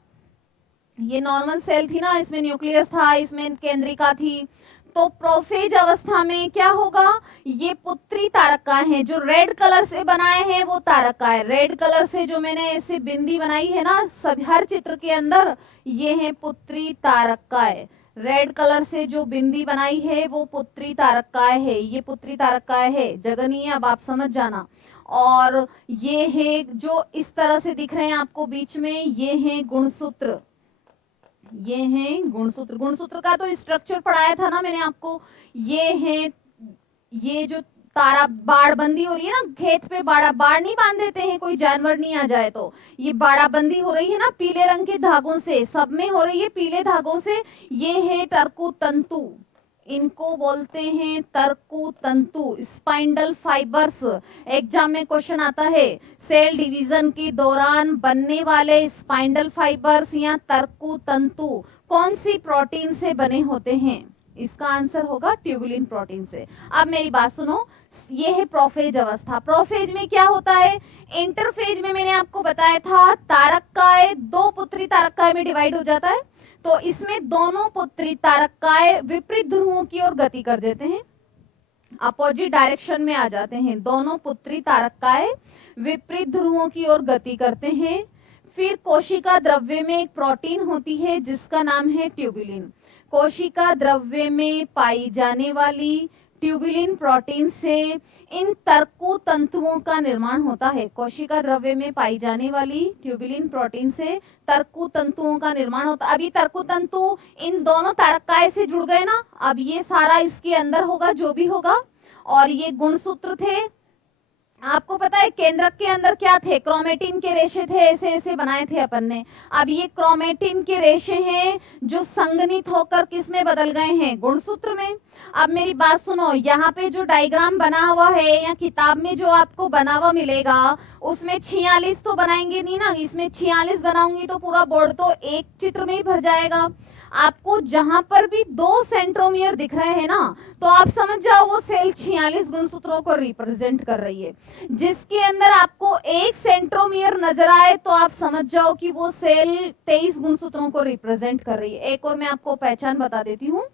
ये नॉर्मल सेल थी ना, इसमें न्यूक्लियस था, इसमें केंद्रिका थी। तो प्रोफेज अवस्था में क्या होगा? ये पुत्री तारकाएं हैं, जो रेड कलर से बनाए हैं वो तारकाएं। रेड कलर से जो मैंने ऐसे बिंदी बनाई है ना सब हर चित्र के अंदर, ये है पुत्री तारकाएं। रेड कलर से जो बिंदी बनाई है वो पुत्री तारकाएं है, ये पुत्री तारकाएं है, जगह नहीं है, अब आप समझ जाना। और ये है जो इस तरह से दिख रहे हैं आपको बीच में, ये है गुणसूत्र, ये हैं गुणसूत्र। गुणसूत्र का तो स्ट्रक्चर पढ़ाया था ना मैंने आपको। ये है, ये जो तारा बाड़बंदी हो रही है ना, खेत पे बाड़ नहीं बांध देते हैं कोई जानवर नहीं आ जाए तो, ये बाड़ाबंदी हो रही है ना पीले रंग के धागों से, सब में हो रही है पीले धागों से। ये है तर्कु तंतु, इनको बोलते हैं तर्कु तंतु, स्पाइंडल फाइबर्स। एग्जाम में क्वेश्चन आता है सेल डिवीजन के दौरान बनने वाले स्पाइंडल फाइबर्स या तर्कु तंतु कौन सी प्रोटीन से बने होते हैं? इसका आंसर होगा ट्यूबुलिन प्रोटीन से। अब मेरी बात सुनो, ये है प्रोफेज अवस्था। प्रोफेज में क्या होता है? इंटरफेज में मैंने आपको बताया था तारकाएं 2 पुत्री तारकाएं में डिवाइड हो जाता है। तो इसमें दोनों पुत्री तारकाएं विपरीत ध्रुवों की ओर गति कर देते हैं, अपोजिट डायरेक्शन में आ जाते हैं। दोनों पुत्री तारकाएं विपरीत ध्रुवों की ओर गति करते हैं। फिर कोशिका द्रव्य में एक प्रोटीन होती है जिसका नाम है ट्यूबुलिन। कोशिका द्रव्य में पाई जाने वाली ट्यूबुलिन प्रोटीन से इन तर्कु तंतुओं का निर्माण होता है। कोशिका द्रव्य में पाई जाने वाली ट्यूबुलिन प्रोटीन से तर्कु तंतुओं का निर्माण होता है। अब ये तर्कु तंतु इन दोनों तारकाएं से जुड़ गए ना, अब ये सारा इसके अंदर होगा जो भी होगा। और ये गुणसूत्र थे, आपको पता है केंद्रक के अंदर क्या थे? क्रोमेटिन के रेशे थे, ऐसे ऐसे बनाए थे अपन ने। अब ये क्रोमेटिन के रेशे हैं जो संघनित होकर किस में बदल गए हैं? गुणसूत्र में। अब मेरी बात सुनो, यहाँ पे जो डायग्राम बना हुआ है या किताब में जो आपको बना हुआ मिलेगा उसमें 46 तो बनाएंगे नहीं ना, इसमें 46 बनाऊंगी तो पूरा बोर्ड तो एक चित्र में ही भर जाएगा। आपको जहां पर भी 2 सेंट्रोमियर दिख रहे हैं ना, तो आप समझ जाओ वो सेल 46 गुणसूत्रों को रिप्रेजेंट कर रही है। जिसके अंदर आपको 1 सेंट्रोमियर नजर आए तो आप समझ जाओ कि वो सेल 23 गुणसूत्रों को रिप्रेजेंट कर रही है। एक और मैं आपको पहचान बता देती हूँ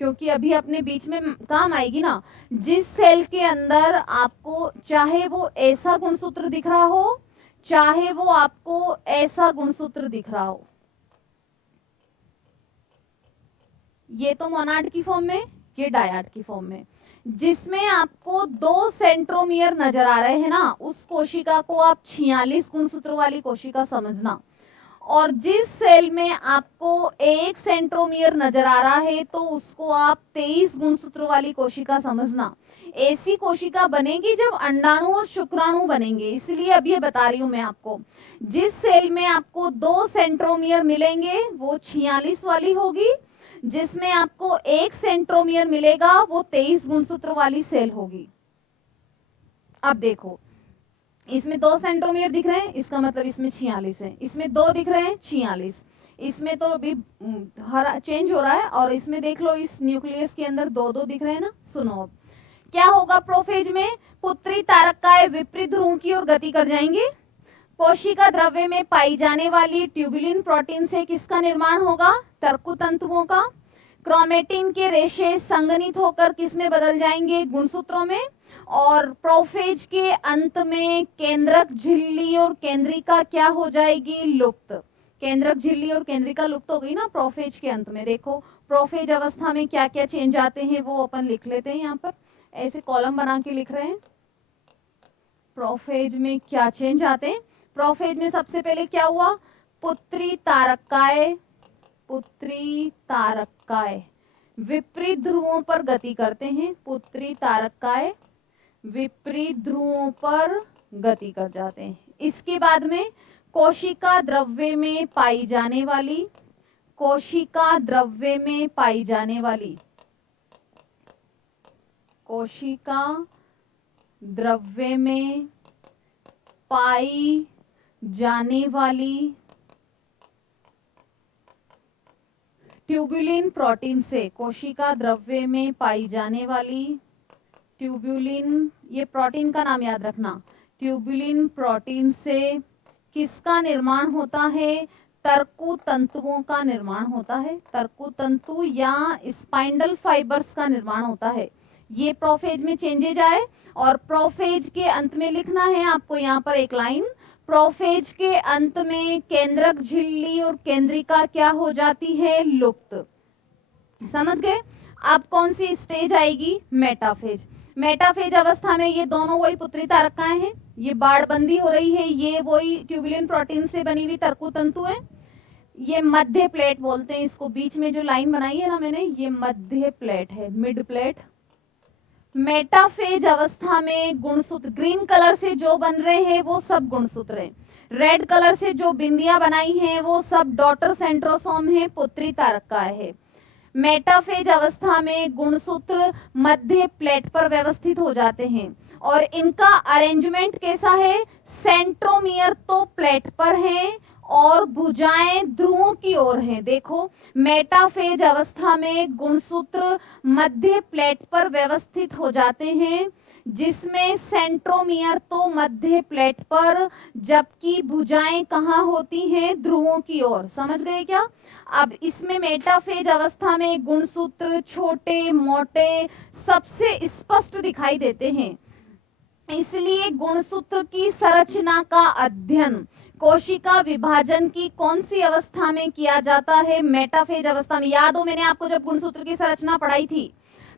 क्योंकि अभी अपने बीच में काम आएगी ना। जिस सेल के अंदर आपको चाहे वो ऐसा गुणसूत्र दिख रहा हो, चाहे वो आपको ऐसा गुणसूत्र दिख रहा हो, ये तो मोनाड की फॉर्म में, ये डायाड की फॉर्म में, जिसमें आपको 2 सेंट्रोमियर नजर आ रहे हैं ना, उस कोशिका को आप 46 गुणसूत्र वाली कोशिका समझना। और जिस सेल में आपको 1 सेंट्रोमियर नजर आ रहा है तो उसको आप 23 गुणसूत्र वाली कोशिका समझना। ऐसी कोशिका बनेगी जब अंडाणु और शुक्राणु बनेंगे, इसलिए अब ये बता रही हूं मैं आपको। जिस सेल में आपको 2 सेंट्रोमियर मिलेंगे वो 46 वाली होगी, जिसमें आपको 1 सेंट्रोमियर मिलेगा वो 23 गुणसूत्र वाली सेल होगी। अब देखो इसमें 2 सेंट्रोमियर दिख रहे हैं, इसका मतलब इसमें 46 है, इसमें 2 दिख रहे हैं 46, इसमें तो अभी हरा चेंज हो रहा है, और इसमें देख लो इस न्यूक्लियस के अंदर 2 दिख रहे हैं ना। सुनो अब क्या होगा प्रोफेज में, पुत्री तारकाएं विपरीत ध्रुव की ओर गति कर जाएंगे। कोशिका द्रव्य में पाई जाने वाली ट्यूबुलिन प्रोटीन से किसका निर्माण होगा, तर्कु तंतुओं का। क्रोमेटिन के रेशे संघनित होकर किस में बदल जाएंगे, गुणसूत्रों में। और प्रोफेज के अंत में केंद्रक झिल्ली और केंद्रिका क्या हो जाएगी, लुप्त। केंद्रक झिल्ली और केंद्रिका लुप्त हो गई ना प्रोफेज के अंत में। देखो प्रोफेज अवस्था में क्या क्या चेंज आते हैं वो अपन लिख लेते हैं, यहाँ पर ऐसे कॉलम बना के लिख रहे हैं। प्रोफेज में क्या चेंज आते हैं, प्रोफेज में सबसे पहले क्या हुआ, पुत्री तारकाएं विपरीत ध्रुवों पर गति करते हैं, पुत्री तारकाएं विपरीत ध्रुवों पर गति कर जाते हैं। इसके बाद में कोशिका द्रव्य में पाई जाने वाली कोशिका द्रव्य में पाई जाने वाली ट्यूबुलिन प्रोटीन से, कोशिका द्रव्य में पाई जाने वाली ट्यूबुलिन, ये प्रोटीन का नाम याद रखना, ट्यूबुलिन प्रोटीन से किसका निर्माण होता है, तर्कु तंतुओं का निर्माण होता है, तर्कु तंतु या स्पाइंडल फाइबर्स का निर्माण होता है। ये प्रोफेज में चेंजेज आए, और प्रोफेज के अंत में लिखना है आपको यहाँ पर एक लाइन, प्रोफेज के अंत में केंद्रक झिल्ली और केंद्रिका क्या हो जाती है, लुप्त। समझ गए। अब कौन सी स्टेज आएगी, मेटाफेज। मेटाफेज अवस्था में ये दोनों वही पुत्री तारकाएं हैं, ये बाड़बंदी हो रही है, ये वही ट्यूबुलिन प्रोटीन से बनी हुई तर्कु तंतु है। ये मध्य प्लेट बोलते हैं इसको, बीच में जो लाइन बनाई है ना मैंने, ये मध्य प्लेट है, मिड प्लेट। मेटाफेज अवस्था में गुणसूत्र, ग्रीन कलर से जो बन रहे हैं वो सब गुणसूत्र हैं, रेड कलर से जो बिंदियां बनाई हैं वो सब डॉटर सेंट्रोसोम है, पुत्री तारकाएं है। मेटाफेज अवस्था में गुणसूत्र मध्य प्लेट पर व्यवस्थित हो जाते हैं, और इनका अरेंजमेंट कैसा है, सेंट्रोमियर तो प्लेट पर है और भुजाएं ध्रुवों की ओर हैं। देखो मेटाफेज अवस्था में गुणसूत्र मध्य प्लेट पर व्यवस्थित हो जाते हैं, जिसमें सेंट्रोमियर तो मध्य प्लेट पर, जबकि भुजाएं कहाँ होती हैं, ध्रुवों की ओर। समझ गए क्या। अब इसमें मेटाफेज अवस्था में गुणसूत्र छोटे मोटे सबसे स्पष्ट दिखाई देते हैं, इसलिए गुणसूत्र की संरचना का अध्ययन कोशिका विभाजन की कौन सी अवस्था में किया जाता है, मेटाफेज अवस्था में। याद हो मैंने आपको जब गुणसूत्र की संरचना पढ़ाई थी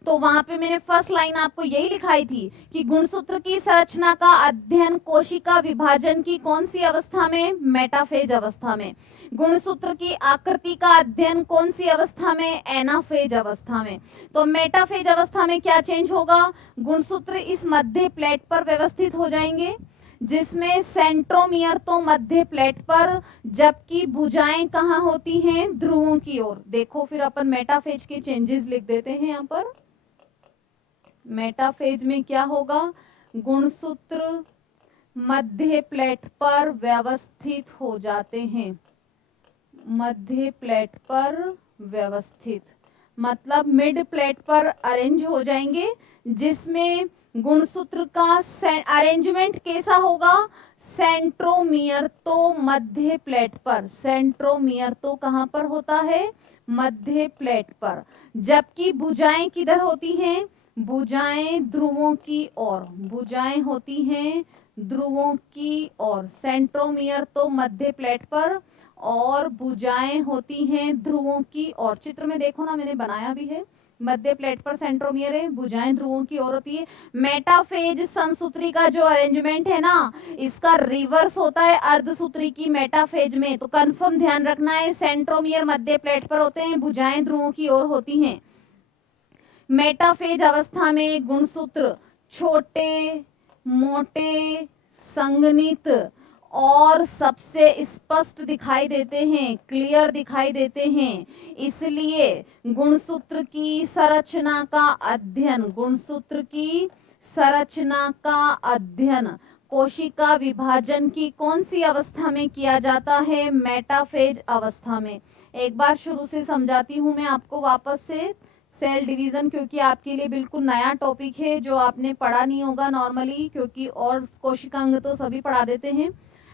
तो वहां पे मैंने फर्स्ट लाइन आपको यही लिखाई थी कि गुणसूत्र की संरचना का अध्ययन कोशिका विभाजन की कौन सी अवस्था में, मेटाफेज अवस्था में। गुणसूत्र की आकृति का अध्ययन कौन सी अवस्था में, एनाफेज अवस्था में। तो मेटाफेज अवस्था में क्या चेंज होगा, गुणसूत्र इस मध्य प्लेट पर व्यवस्थित हो जाएंगे, जिसमें सेंट्रोमियर तो मध्य प्लेट पर, जबकि भुजाएं कहाँ होती हैं, ध्रुवों की ओर। देखो फिर अपन मेटाफेज के चेंजेस लिख देते हैं यहाँ पर। मेटाफेज में क्या होगा, गुणसूत्र मध्य प्लेट पर व्यवस्थित हो जाते हैं, मध्य प्लेट पर व्यवस्थित मतलब मिड प्लेट पर अरेंज हो जाएंगे, जिसमें गुणसूत्र का अरेंजमेंट कैसा होगा, सेंट्रोमियर तो मध्य प्लेट पर, सेंट्रोमियर तो कहां पर होता है, मध्य प्लेट पर, जबकि भुजाएं किधर होती हैं, भुजाएं ध्रुवों की ओर, भुजाएं होती हैं ध्रुवों की ओर। सेंट्रोमियर तो मध्य प्लेट पर और भुजाएं होती हैं ध्रुवों की ओर। चित्र में देखो ना मैंने बनाया भी है, मध्य प्लेट पर सेंट्रोमियर है, भुजाएं ध्रुवों की ओर होती है। मेटाफेज समसूत्री का जो अरेंजमेंट है ना, इसका रिवर्स होता है अर्धसूत्री की मेटाफेज में। तो कंफर्म ध्यान रखना है, सेंट्रोमियर मध्य प्लेट पर होते हैं, भुजाएं ध्रुवों की ओर होती हैं। मेटाफेज अवस्था में गुणसूत्र छोटे मोटे संघनित और सबसे स्पष्ट दिखाई देते हैं, क्लियर दिखाई देते हैं, इसलिए गुणसूत्र की संरचना का अध्ययन, गुणसूत्र की संरचना का अध्ययन कोशिका विभाजन की कौन सी अवस्था में किया जाता है? मेटाफेज अवस्था में। एक बार शुरू से समझाती हूँ मैं आपको वापस से सेल डिवीजन, क्योंकि आपके लिए बिल्कुल नया टॉपिक है जो आपने पढ़ा नहीं होगा नॉर्मली, क्योंकि और कोशिकांग तो सभी पढ़ा देते हैं।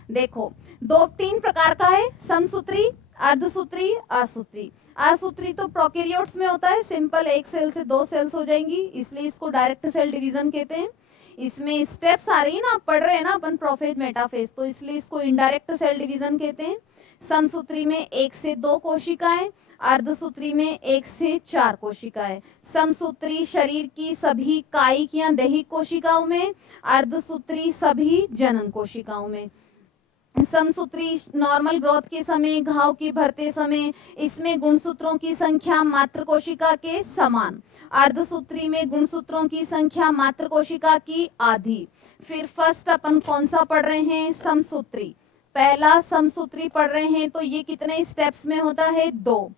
देखो, दो तीन प्रकार का है, समसूत्री, अर्धसूत्री, असूत्री। असूत्री तो प्रोकैरियोट्स में होता है, सिंपल एक सेल से दो सेल्स हो जाएंगी, इसलिए इसको डायरेक्ट सेल डिवीजन कहते हैं। इसमें स्टेप्स आ रही है ना, आप पढ़ रहे हैं ना अपन प्रोफेज मेटाफेज, तो इसलिए इसको इनडायरेक्ट सेल डिवीजन कहते हैं। समसूत्री में 1 से 2 कोशिकाएं, अर्धसूत्री में 1 से 4 कोशिकाएं। समसूत्री शरीर की सभी कायिक या दैहिक कोशिकाओं में, अर्धसूत्री सभी जनन कोशिकाओं में। समसूत्री नॉर्मल ग्रोथ के समय, घाव के भरते समय, इसमें गुणसूत्रों की संख्या मात्र कोशिका के समान। अर्धसूत्री में गुणसूत्रों की संख्या मात्र कोशिका की आधी। फिर फर्स्ट अपन कौन सा पढ़ रहे हैं? समसूत्री। पहला समसूत्री पढ़ रहे हैं, तो ये कितने स्टेप्स में होता है? 2।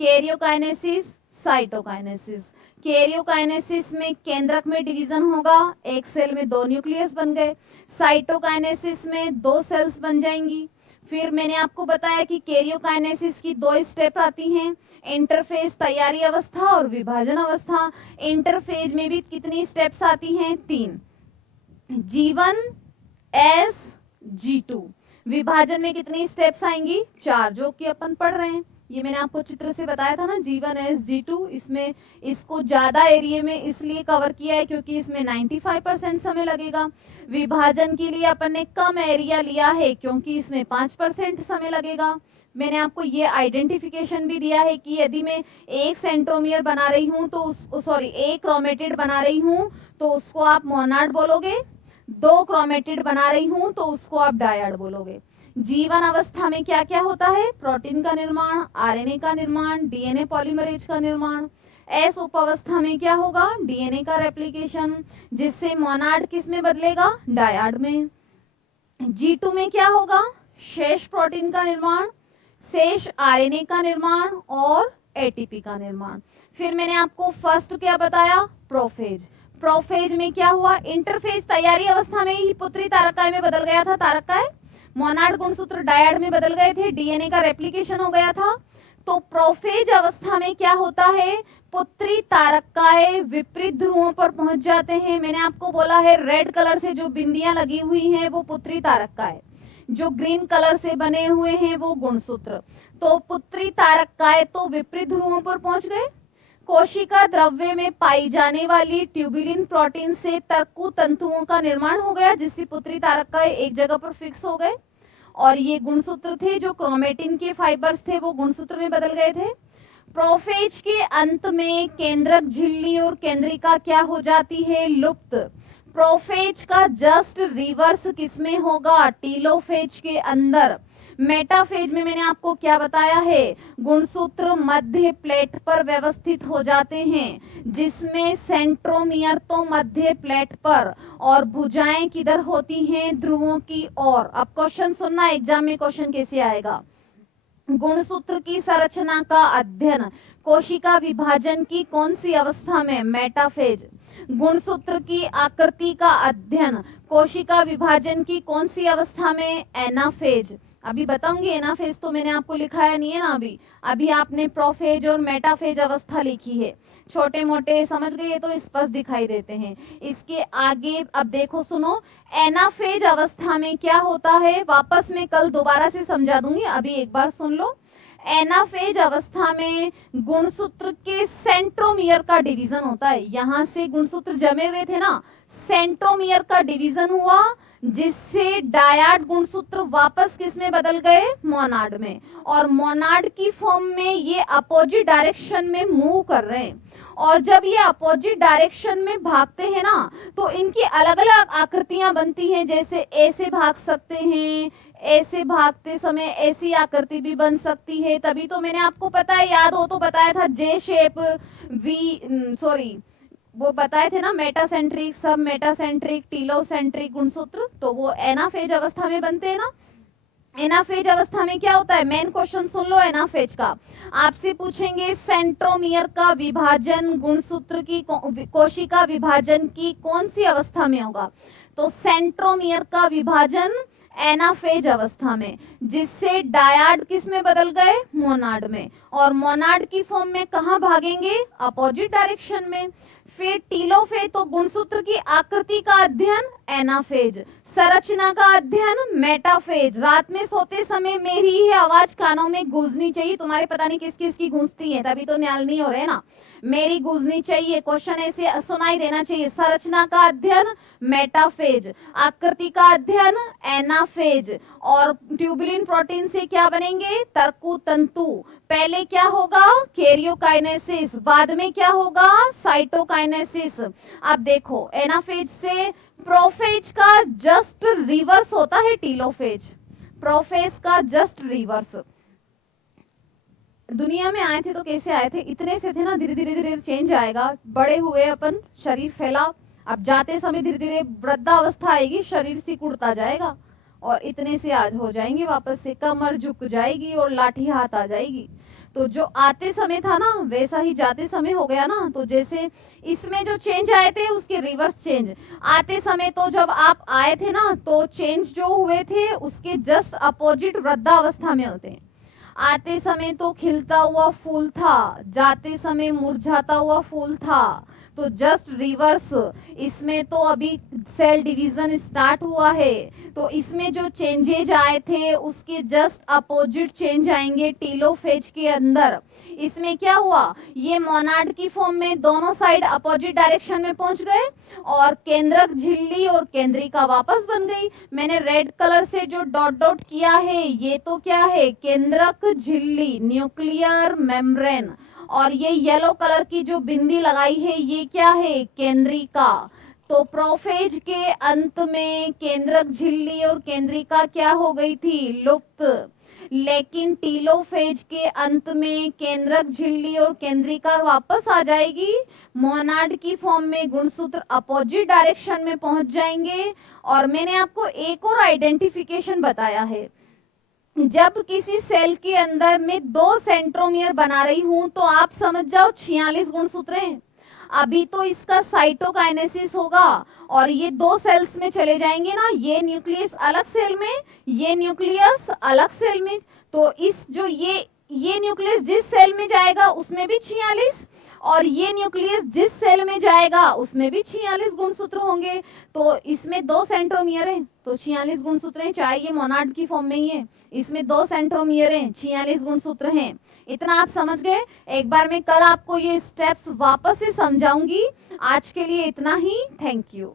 Karyokinesis, cytokinesis. कैरियोकाइनेसिस में केंद्रक में डिवीजन होगा, एक सेल में 2 न्यूक्लियस बन गए। साइटोकाइनेसिस में 2 सेल्स बन जाएंगी। फिर मैंने आपको बताया कि कैरियोकाइनेसिस की 2 स्टेप आती हैं, इंटरफेज तैयारी अवस्था और विभाजन अवस्था। इंटरफेज में भी कितनी स्टेप्स आती हैं? 3, G1, S, G2। विभाजन में कितनी स्टेप्स आएंगी? 4, जो कि अपन पढ़ रहे हैं। ये मैंने आपको चित्र से बताया था ना, G1, S, G2। इसमें इसको ज्यादा एरिया में इसलिए कवर किया है क्योंकि इसमें 95% समय लगेगा। विभाजन के लिए अपन ने कम एरिया लिया है क्योंकि इसमें 5% समय लगेगा। मैंने आपको ये आइडेंटिफिकेशन भी दिया है कि यदि मैं एक सेंट्रोमियर बना रही हूँ तो एक क्रोमेटिड बना रही हूँ तो उसको आप मोनाड बोलोगे, 2 क्रोमेटिड बना रही हूँ तो उसको आप डायड बोलोगे। G1 अवस्था में क्या क्या होता है? प्रोटीन का निर्माण, आरएनए का निर्माण, डीएनए पॉलीमरेज का निर्माण। S उप अवस्था में क्या होगा? डीएनए का रेप्लिकेशन, जिससे मोनाड किस में बदलेगा? डायड में। G2 में क्या होगा? शेष प्रोटीन का निर्माण, शेष आरएनए का निर्माण और एटीपी का निर्माण। फिर मैंने आपको फर्स्ट क्या बताया? प्रोफेज। प्रोफेज में क्या हुआ? इंटरफेज तैयारी अवस्था में ही पुत्री तारकाय में बदल गया था, तारकाय मोनाड गुणसूत्र डायड में बदल गए थे, डीएनए का रेप्लिकेशन हो गया था। तो प्रोफेज अवस्था में क्या होता है? पुत्री तारकाएं विपरीत ध्रुवों पर पहुंच जाते हैं। मैंने आपको बोला है रेड कलर से जो बिंदियां लगी हुई हैं वो पुत्री तारकाएं, जो ग्रीन कलर से बने हुए हैं वो गुणसूत्र। तो पुत्री तारकाएं तो विपरीत ध्रुवों पर पहुंच गए। कोशिका द्रव्य में पाई जाने वाली ट्यूबुलिन प्रोटीन से तर्कु तंतुओं का निर्माण हो गया, जिससे पुत्री तारकाएं एक जगह पर फिक्स हो गए। और ये गुणसूत्र थे, जो क्रोमेटिन के फाइबर्स थे वो गुणसूत्र में बदल गए थे। प्रोफेज के अंत में केंद्रक झिल्ली और केंद्रिका क्या हो जाती है? लुप्त। प्रोफेज का जस्ट रिवर्स किसमें होगा? टीलोफेज के अंदर। मेटाफेज में मैंने आपको क्या बताया है? गुणसूत्र मध्य प्लेट पर व्यवस्थित हो जाते हैं, जिसमें सेंट्रोमियर तो मध्य प्लेट पर और भुजाएं किधर होती हैं? ध्रुवों की ओर। अब क्वेश्चन सुनना, एग्जाम में क्वेश्चन कैसे आएगा। गुणसूत्र की संरचना का अध्ययन कोशिका विभाजन की कौन सी अवस्था में? मेटाफेज। गुणसूत्र की आकृति का अध्ययन कोशिका विभाजन की कौन सी अवस्था में? एनाफेज। अभी बताऊंगी, एनाफेज तो मैंने आपको लिखाया नहीं है ना, अभी आपने प्रोफेज और मेटाफेज अवस्था लिखी है। छोटे मोटे समझ गए तो स्पष्ट दिखाई देते हैं। इसके आगे अब देखो, सुनो, एनाफेज अवस्था में क्या होता है? वापस मैं कल दोबारा से समझा दूंगी, अभी एक बार सुन लो। एनाफेज अवस्था में गुणसूत्र के सेंट्रोमियर का डिवीजन होता है। यहां से गुणसूत्र जमे हुए थे ना, सेंट्रोमियर का डिवीजन हुआ, जिससे डायड गुणसूत्र वापस किस में बदल गए? मोनाड में। और मोनाड की फॉर्म में ये अपोजिट डायरेक्शन में मूव कर रहे हैं। और जब ये अपोजिट डायरेक्शन में भागते हैं ना, तो इनकी अलग अलग आकृतियां बनती हैं। जैसे ऐसे भाग सकते हैं, ऐसे भागते समय ऐसी आकृति भी बन सकती है। तभी तो मैंने आपको पता है, याद हो तो बताया था, जे शेप, वो बताए थे ना, मेटासेंट्रिक, सब मेटासेंट्रिक, टीलोसेंट्रिक गुणसूत्र, तो वो एनाफेज अवस्था में बनते हैं ना। एनाफेज अवस्था में क्या होता है? मेन क्वेश्चन सुन लो एनाफेज का। आपसे पूछेंगे सेंट्रोमियर का विभाजन गुणसूत्र की कोशिका विभाजन की कौन सी अवस्था में होगा? तो सेंट्रोमियर का विभाजन एनाफेज अवस्था में, जिससे डायाड किस में बदल गए, मोनाड में, और मोनाड की फॉर्म में कहां भागेंगे, अपोजिट डायरेक्शन में। फिर टीलोफेज, तो गुणसूत्र की आकृति का अध्ययन एनाफेज, संरचना का अध्ययन मेटाफेज। रात में सोते समय मेरी ही आवाज कानों में गूंजनी चाहिए, तुम्हारे पता नहीं किस किस की गूंजती है, तभी तो न्याल नहीं हो रहे ना। मेरी गूंजनी चाहिए, क्वेश्चन ऐसे सुनाई देना चाहिए। संरचना का अध्ययन मेटाफेज, आकृति का अध्ययन एनाफेज, और ट्यूबुलिन प्रोटीन से क्या बनेंगे, तर्कु तंतु। पहले क्या होगा, कैरियोकाइनेसिस, बाद में क्या होगा, साइटोकाइनेसिस। अब देखो एनाफेज से प्रोफेज का जस्ट रिवर्स होता है टीलोफेज, प्रोफेज का जस्ट रिवर्स। दुनिया में आए थे तो कैसे आए थे, इतने से थे ना, धीरे धीरे धीरे चेंज आएगा, बड़े हुए अपन, शरीर फैला, अब जाते समय धीरे धीरे वृद्धावस्था आएगी, शरीर सिकुड़ता जाएगा, और इतने से आज हो जाएंगे वापस से, कमर झुक जाएगी और लाठी हाथ आ जाएगी। तो जो आते समय था ना वैसा ही जाते समय हो गया ना। तो जैसे इसमें जो चेंज आए थे उसके रिवर्स चेंज आते समय, तो जब आप आए थे ना तो चेंज जो हुए थे उसके जस्ट अपोजिट वृद्धावस्था में होते हैं। आते समय तो खिलता हुआ फूल था, जाते समय मुरझाता हुआ फूल था, तो जस्ट रिवर्स। इसमें तो अभी सेल डिवीजन स्टार्ट हुआ है, तो इसमें जो चेंजेज आए थे उसके जस्ट अपोजिट चेंज आएंगे टीलोफेज के अंदर। इसमें क्या हुआ, ये मोनाड की फॉर्म में दोनों साइड अपोजिट डायरेक्शन में पहुंच गए, और केंद्रक झिल्ली और केंद्रिका वापस बन गई। मैंने रेड कलर से जो डॉट डॉट किया है ये तो क्या है, केंद्रक झिल्ली, न्यूक्लियर मेम्ब्रेन, और ये येलो कलर की जो बिंदी लगाई है ये क्या है, केंद्रिका। तो प्रोफेज के अंत में केंद्रक झिल्ली और केंद्रिका क्या हो गई थी, लुप्त। लेकिन टीलोफेज के अंत में केंद्रक झिल्ली और केंद्रिका वापस आ जाएगी, मोनाड की फॉर्म में गुणसूत्र अपोजिट डायरेक्शन में पहुंच जाएंगे। और मैंने आपको एक और आइडेंटिफिकेशन बताया है, जब किसी सेल के अंदर में 2 सेंट्रोमियर बना रही हूं तो आप समझ जाओ 46 गुणसूत्र हैं। अभी तो इसका साइटोकाइनेसिस होगा और ये 2 सेल्स में चले जाएंगे ना, ये न्यूक्लियस अलग सेल में, ये न्यूक्लियस अलग सेल में। तो इस जो ये न्यूक्लियस जिस सेल में जाएगा उसमें भी 46, और ये न्यूक्लियस जिस सेल में जाएगा उसमें भी 46 गुणसूत्र होंगे। तो इसमें 2 सेंट्रोमियर हैं तो 46 गुणसूत्र हैं, चाहे ये मोनाड की फॉर्म में ही है, इसमें 2 सेंट्रोमियर हैं, 46 गुणसूत्र हैं। इतना आप समझ गए। एक बार मैं कल आपको ये स्टेप्स वापस से समझाऊंगी। आज के लिए इतना ही। Thank you.